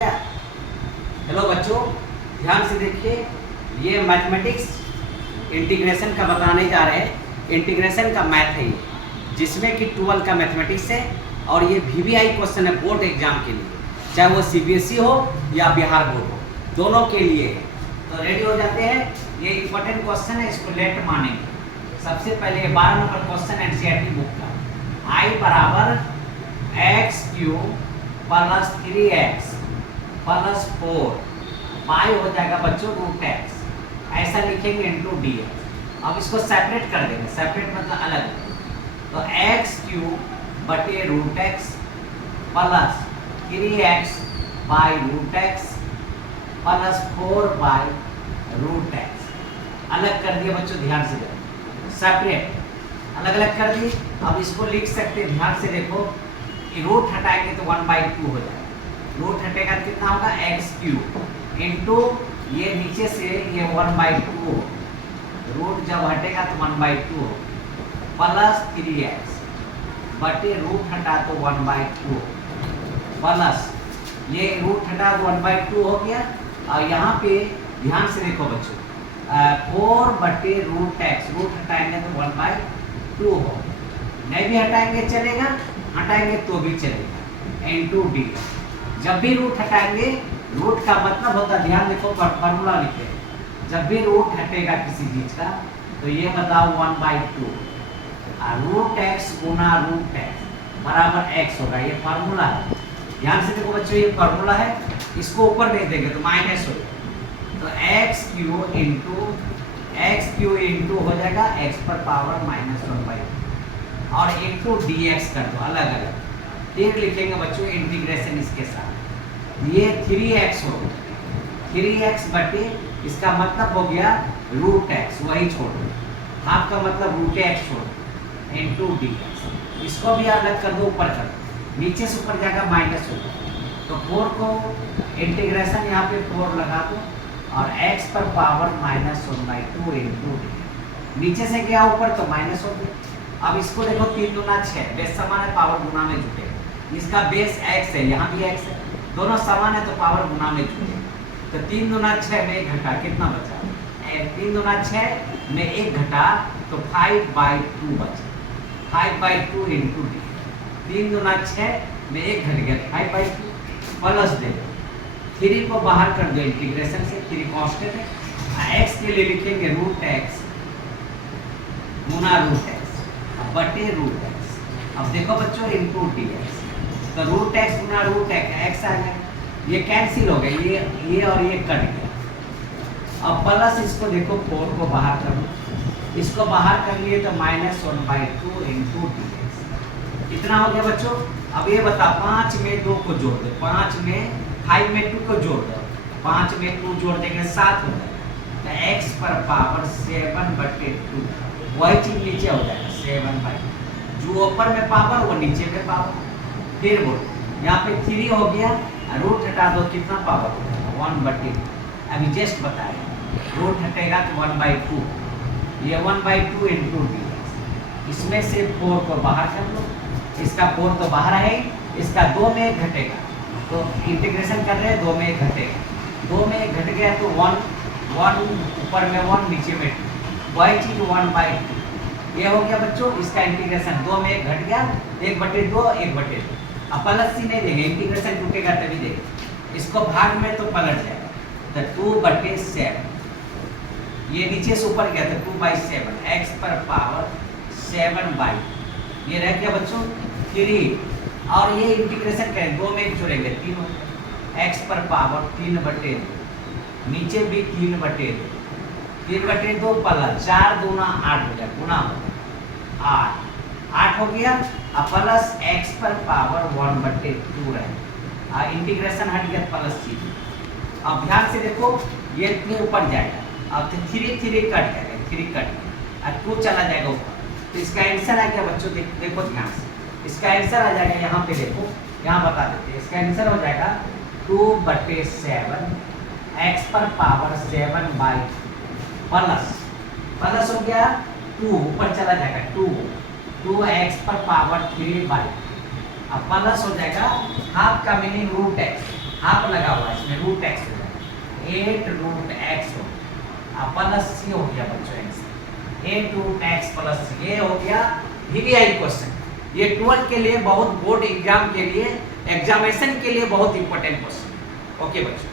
Hello बच्चों, ध्यान से देखिए। ये मैथमेटिक्स इंटीग्रेशन का बताने जा रहे हैं। इंटीग्रेशन का मैथ है ये, जिसमें कि 12 का मैथमेटिक्स है और ये VVI क्वेश्चन है बोर्ड एग्जाम के लिए, चाहे वो CBSE हो या बिहार बोर्ड हो, दोनों के लिए है। तो रेडी हो जाते हैं। ये इंपॉर्टेंट क्वेश्चन है, इसको लेट मानेंगे। सबसे पहले 12 नंबर क्वेश्चन NCERT बुक का, I बराबर x³ प्लस 3x प्लस 4 पाई हो जाएगा बच्चों √x, ऐसा लिखेंगे इंटू dx। अब इसको सेपरेट कर देंगे, सेपरेट मतलब अलग। तो x³ बटे √x plus 3x by √x plus 4 by √x। अलग कर दिए बच्चों, ध्यान से देखो, सेपरेट अलग अलग कर दिए। अब इसको लिख सकते हैं, ध्यान से देखो कि रूट हटाएंगे तो 1/2 हो जाएगा। रूट हटेगा कितना होगा x³ इंटू ये नीचे से ये 1/2 हो, रूट जब हटेगा तो 1/2 हो, प्लस 3x बटे रूट हटा तो 1/2 प्लस ये रूट हटा तो 1/2 हो गया। और यहाँ पे ध्यान से देखो बच्चों, 4 बटे √x, रूट हटाएंगे तो 1/2 हो, नहीं भी हटाएंगे चलेगा, हटाएंगे तो भी चलेगा, इंटू डी। जब भी रूट हटाएंगे, रूट का मतलब होता है, ध्यान देखो फॉर्मूला लिखे, जब भी रूट हटेगा किसी चीज का तो ये बताओ 1/2 √x गुना √x बराबर x होगा। ये फार्मूला है, ध्यान से देखो बच्चों, ये फार्मूला है। इसको ऊपर नहीं देंगे तो माइनस हो जाएगा। तो x³ इंटू हो जाएगा x पर पावर -1/2 और इंटू dx कर दो अलग अलग। फिर लिखेंगे बच्चों इंटीग्रेशन इसके साथ, ये 3x हो गया, 3x बटे इसका मतलब हो गया √x, वही छोड़ दो, हाफ का मतलब √x छोड़ दो, इंटू dx। इसको भी अलग कर दो, ऊपर कर दो, नीचे से ऊपर जाएगा माइनस हो जाएगा। तो 4 को इंटीग्रेशन यहाँ पे 4 लगा दो और x पर पावर -1/2 इंटू dx। नीचे से गया ऊपर तो माइनस हो गया। अब इसको देखो 3 दूना 6, बेस समान है, पावर गुना में जुटेगा। इसका बेस x है, यहाँ भी x है, दोनों समान है तो पावर गुना में जुटेगा। तो 3 दूना 6 में 1 घटा, कितना बचा? 3 दूना 6 में 1 घटा तो 5/2 बचा, 5/2 इंटू डी। 3 दूना 6 में 1 घट गया 5/2 प्लस दे दो, 3 को बाहर कर दो इंटीग्रेशन से, 3 कांस्टेंट है। x के लिए लिखेंगे √x गुना √x बटे √x। अब देखो बच्चों इंटू dx, तो √x गुना √x आ गया, ये कैंसिल हो गया, ये और ये कट गया। अब प्लस इसको देखो 4 को बाहर कर दो, इसको बाहर कर लिए तो -1/2 इंटू dx। इतना हो गया बच्चों। अब ये बता, 5 में 2 को जोड़ दो, 5 में 2 को जोड़ दो, 5 में 2 जोड़ देंगे 7 हो जाएगा। तो x पर पावर 7/2, वही चीज नीचे हो जाएगा 7/2, जो ऊपर में पावर वो नीचे में पावर। फिर बोल, यहाँ पे 3 हो गया, रूट हटा दो, कितना पावर हो जाएगा 1/2। अभी जस्ट बताया, रूट हटेगा तो 1/2, ये 1/2 इंटू dx। इसमें से 4 को बाहर कर लो, इसका 4 तो बाहर है, इसका 2 में 1 घटेगा, तो इंटीग्रेशन कर रहे हैं 2 में 1 घटेगा, 2 में 1 घट गया तो 1 ऊपर में 1 नीचे में 2, वही चीज 1/2। ये हो गया बच्चों इसका इंटीग्रेशन, 2 में 1 घट गया, 1/2 1/2। अब प्लस सी नहीं देंगे, इंटीग्रेशन टूटेगा तभी देंगे, इसको भाग में तो पलट जाएगा। तो 2/7, ये नीचे से ऊपर गया तो 2/7, x पर पावर 7/, ये रह गया बच्चों 3। और ये इंटीग्रेशन करें, 2 में 1 जोड़ेंगे 3 हो गया, x पर पावर 3/2, नीचे भी 3/2, 3/2 प्लस 4 दूना 8 हो गया, गुना हो गया 8 हो गया। अब प्लस x पर पावर 1/2 रहे, इंटीग्रेशन हट गया प्लस चीज। अब ध्यान से देखो, ये 3 ऊपर जाएगा, अब 3 कट जाएगा, 3 कट गया और 2 चला जाएगा ऊपर। तो इसका आंसर आ गया बच्चों, देखो ध्यान से, इसका आंसर आ जाएगा, यहाँ पे देखो, यहाँ बता देते हैं, इसका आंसर हो जाएगा 2/7, x पर पावर 7/2 प्लस हो गया 2, ऊपर चला जाएगा 2x पर पावर 3/, अब प्लस हो जाएगा, हाफ का मीनिंग √x, हाफ लगा 8√x हो प्लस सी हो गया बच्चों आंसर 8√x प्लस सी, ये हो गया वीवीआई क्वेश्चन। ये 12 के लिए बहुत बोर्ड एग्जाम के लिए एग्जामिनेशन के लिए बहुत इंपॉर्टेंट क्वेश्चन। ओके बच्चों।